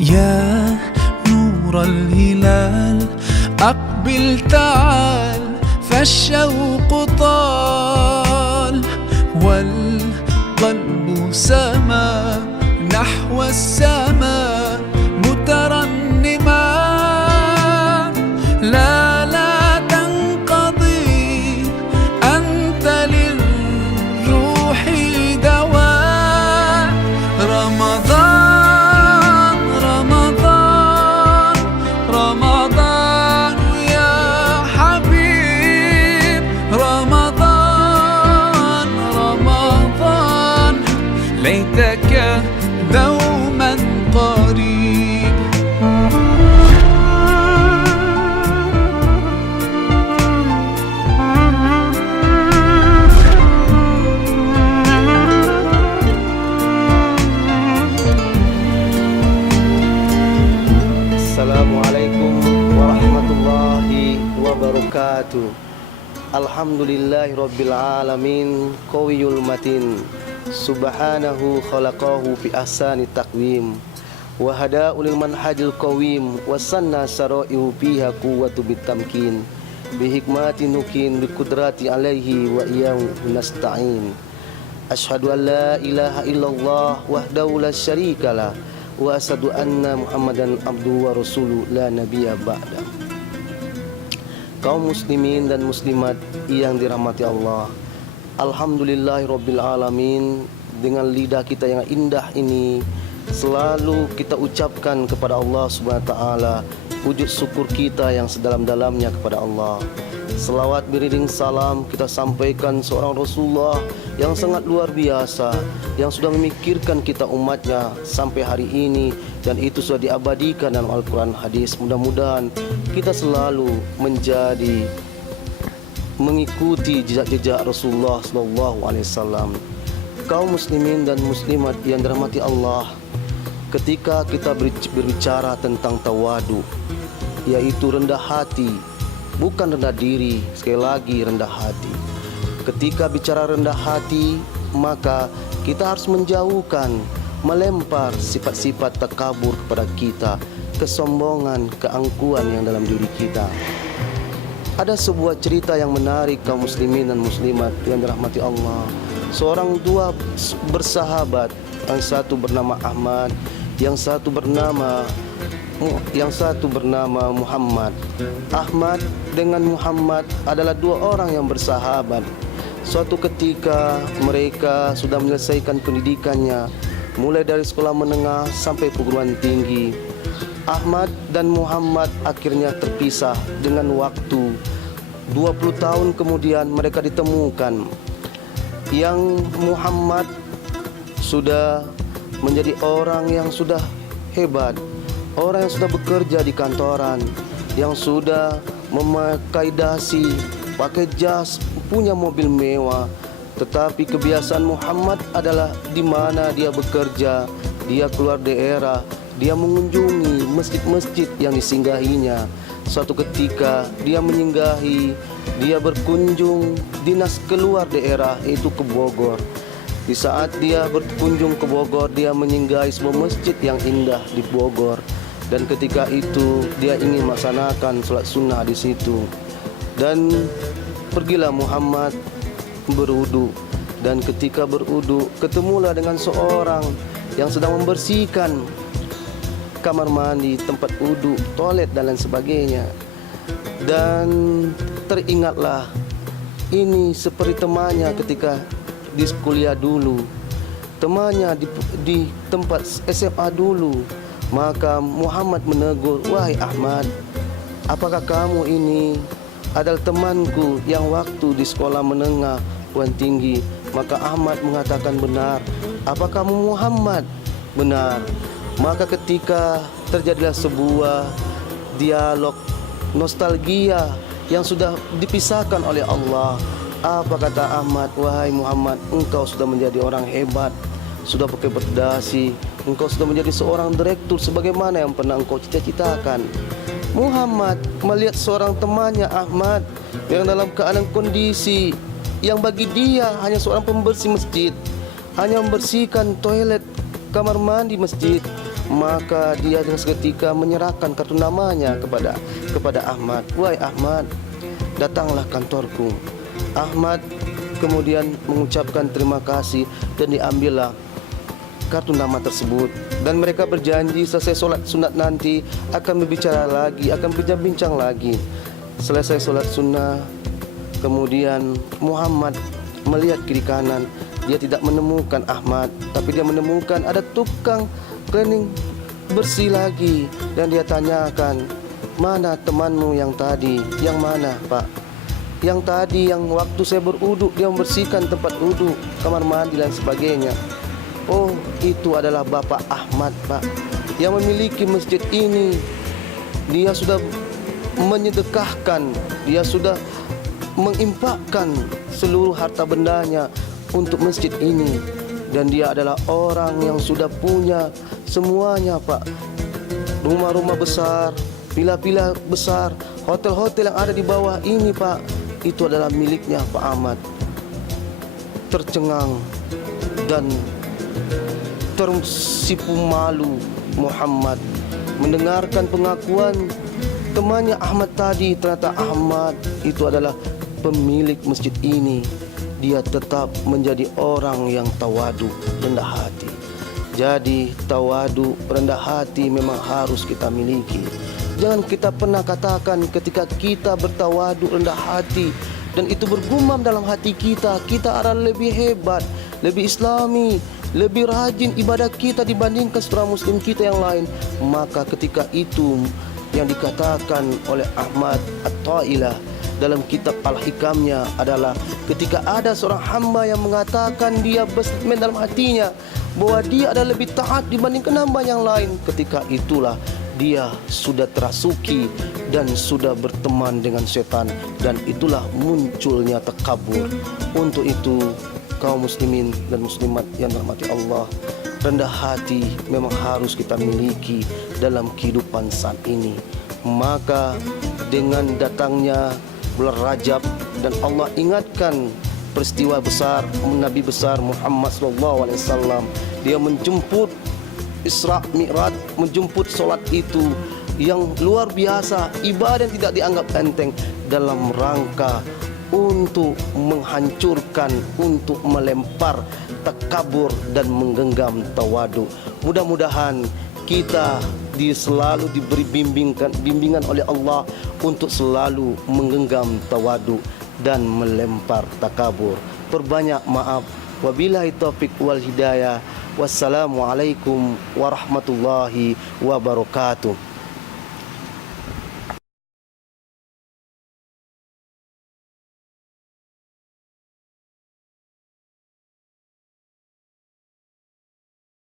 يا نور الهلال أقبل تعال فالشوق طال والقلب سما نحو السماء مترنما لا تنقضي أنت للروح دواء رمضان رمضان رمضان يا حبيب رمضان رمضان ليتك دوما قريب Assalamualaikum warahmatullahi wabarakatuh. Alhamdulillahi rabbil alamin qawiyul matin subhanahu khalaqahu fi ahsani taqwim wa hada'u lil manhajil qawim wa sanna sara'ihu fiha quwwatu bitamkin bi hikmatin nukin bi qudrati alaihi wa iyyahu nasta'in. Asyhadu an la ilaha illallah wahdahu la syarikalah wa asyhadu anna Muhammadan abduhu wa rasuluhu la nabiyya ba'da. Kaum muslimin dan muslimat yang dirahmati Allah, alhamdulillahirabbil alamin. Dengan lidah kita yang indah ini selalu kita ucapkan kepada Allah Subhanahu wa taala wujud syukur kita yang sedalam-dalamnya kepada Allah. Selawat beriring salam kita sampaikan seorang Rasulullah yang sangat luar biasa, yang sudah memikirkan kita umatnya sampai hari ini, dan itu sudah diabadikan dalam Al-Quran hadis. Mudah-mudahan kita selalu menjadi mengikuti jejak-jejak Rasulullah SAW. Kaum muslimin dan muslimat yang dirahmati Allah, ketika kita berbicara tentang tawadu, yaitu rendah hati, bukan rendah diri, sekali lagi rendah hati. Ketika bicara rendah hati, maka kita harus menjauhkan, melempar sifat-sifat takabur kepada kita, kesombongan, keangkuhan yang dalam diri kita. Ada sebuah cerita yang menarik kaum muslimin dan muslimat yang dirahmati Allah. Seorang dua bersahabat, yang satu bernama Ahmad, yang satu bernama Muhammad. Ahmad dengan Muhammad adalah dua orang yang bersahabat. Suatu ketika mereka sudah menyelesaikan pendidikannya, mulai dari sekolah menengah sampai perguruan tinggi. Ahmad dan Muhammad akhirnya terpisah dengan waktu. 20 tahun kemudian mereka ditemukan. Yang Muhammad sudah menjadi orang yang sudah hebat, orang yang sudah bekerja di kantoran, yang sudah memakai dasi, pakai jas, punya mobil mewah. Tetapi kebiasaan Muhammad adalah di mana dia bekerja, dia keluar daerah, dia mengunjungi masjid-masjid yang disinggahinya. Suatu ketika dia berkunjung dinas keluar daerah, yaitu ke Bogor. Di saat dia berkunjung ke Bogor, dia menyinggahi sebuah masjid yang indah di Bogor. Dan ketika itu dia ingin melaksanakan sholat sunnah di situ. Dan pergilah Muhammad berwudu. Dan ketika berwudu, ketemulah dengan seorang yang sedang membersihkan kamar mandi, tempat wudu, toilet dan lain sebagainya. Dan teringatlah, ini seperti temannya ketika di kuliah dulu, temannya di tempat SMA dulu. Maka Muhammad menegur, "Wahai Ahmad, apakah kamu ini adalah temanku yang waktu di sekolah menengah perguruan tinggi?" Maka Ahmad mengatakan, "Benar." "Apakah kamu Muhammad?" "Benar." Maka ketika terjadilah sebuah dialog nostalgia yang sudah dipisahkan oleh Allah. Apa kata Ahmad? "Wahai Muhammad, engkau sudah menjadi orang hebat, sudah pakai berdasi, engkau sudah menjadi seorang direktur sebagaimana yang pernah engkau cita-citakan." Muhammad melihat seorang temannya Ahmad yang dalam keadaan kondisi yang bagi dia hanya seorang pembersih masjid, hanya membersihkan toilet, kamar mandi masjid. maka dia dengan seketika menyerahkan kartu namanya kepada Ahmad. Wahai Ahmad, datanglah kantorku. Ahmad kemudian mengucapkan terima kasih dan diambillah kartu nama tersebut. Dan mereka berjanji selesai sholat sunat nanti akan berbicara lagi, akan bincang-bincang lagi. Selesai sholat sunnah, kemudian Muhammad melihat kiri kanan. Dia tidak menemukan Ahmad, tapi dia menemukan ada tukang cleaning bersih lagi. Dan dia tanyakan, mana temanmu yang tadi? Yang mana, Pak? Yang tadi, yang waktu saya beruduk, dia membersihkan tempat uduk, kamar mandi dan sebagainya. Oh, itu adalah Bapak Ahmad, Pak, yang memiliki masjid ini. Dia sudah menyedekahkan, dia sudah menginfakkan seluruh harta bendanya untuk masjid ini. Dan dia adalah orang yang sudah punya semuanya, Pak. Rumah-rumah besar, villa-villa besar, hotel-hotel yang ada di bawah ini, Pak, itu adalah miliknya Pak Ahmad. Tercengang dan tersipu malu Muhammad mendengarkan pengakuan temannya Ahmad tadi. Ternyata Ahmad itu adalah pemilik masjid ini. Dia tetap menjadi orang yang tawadu, rendah hati. Jadi tawadu, rendah hati memang harus kita miliki. Jangan kita pernah katakan ketika kita bertawadu, rendah hati, dan itu bergumam dalam hati kita, kita adalah lebih hebat, lebih islami, lebih rajin ibadah kita dibandingkan saudara muslim kita yang lain. Maka ketika itu yang dikatakan oleh Ahmad At-Tailah dalam kitab Al-Hikamnya adalah ketika ada seorang hamba yang mengatakan dia berstatement dalam hatinya bahwa dia adalah lebih taat dibandingkan hamba yang lain, ketika itulah dia sudah terasuki dan sudah berteman dengan setan, dan itulah munculnya takabur. Untuk itu kaum muslimin dan muslimat yang dirahmati Allah, rendah hati memang harus kita miliki dalam kehidupan saat ini. Maka dengan datangnya bulan Rajab dan Allah ingatkan peristiwa besar Nabi besar Muhammad SAW, dia menjemput Isra Mi'raj, menjemput solat itu yang luar biasa, ibadah yang tidak dianggap enteng, dalam rangka untuk menghancurkan, untuk melempar takabur dan menggenggam tawadu. Mudah-mudahan kita selalu diberi bimbingan oleh Allah untuk selalu menggenggam tawadu dan melempar takabur. Perbanyak maaf. Wabillahi taufik wal hidayah. Wassalamualaikum warahmatullahi wabarakatuh.